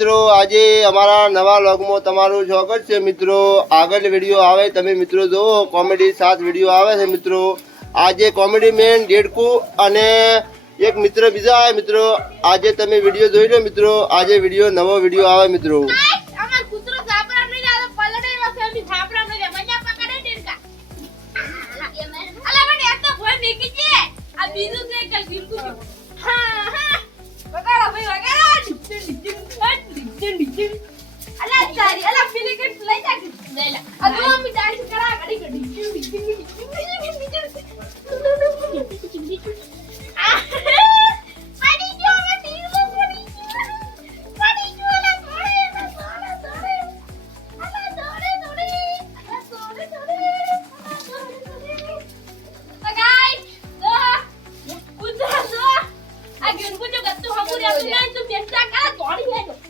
મિત્રો, આજે અમારા નવા લોગમાં તમારું સ્વાગત છે. મિત્રો, આગળ વીડિયો આવે, તમે મિત્રો જુઓ કોમેડી સાત વીડિયો આવે છે, મિત્રો. આજે કોમેડી મેન ડેડકુ અને એક મિત્ર બીજા આવે, મિત્રો. આજે તમે વીડિયો જોઈ લો, મિત્રો. આજે વીડિયો નવો વીડિયો આવે, મિત્રો. બીજે બીજે અલા તારી અલા પેલે કે લઈ જા લઈ લા આ તો અમે ડાન્સ કરા ઘડી ઘડી બીજે બીજે બીજે બીજે બીજે Agora, eu não tô jogando, tu vai morrer, tu vai entrar, cara, agora, velho.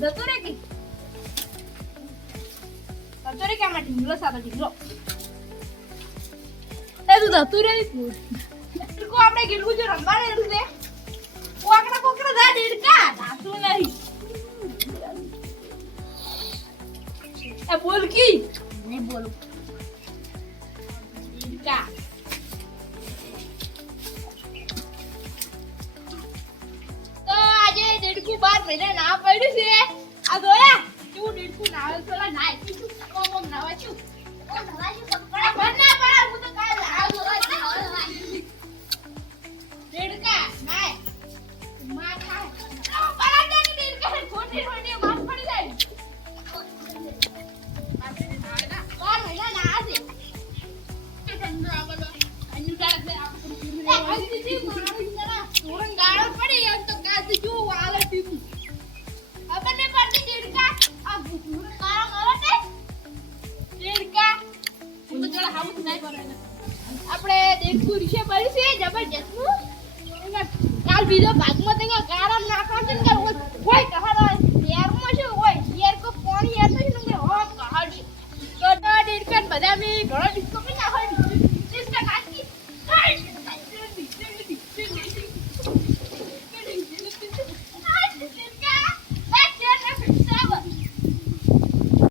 પેડ્યું જતો રે કે જતો રે કે આમાં ઢીંગલો સાદો ઢીંગલો. એ તું જતો રે કો આપણે ગિરગુ જો રમવાને છે. કોકડા કોકડા દા ડીડકા નાતું નહીં. એ બોલ કી? નહીં બોલું. નીડકા મહિના ના પડ્યું છે. આ જોયા તું નીડકું નાવે પેલા નાય તું કોમ કોમ નાવા છું? ઓ નવા છું પકડા ભર ના પડા હું તો કાલ આવ જોવા નીડકા નાયમાં ખા પડા દે નીડકા ખોટી ખોટી માફ પડી જાય બાર મહિના હું તો નહીં આપણે દેખું વિશે છે જબરજસ્ત કાલ બીજો ભાગમાં તો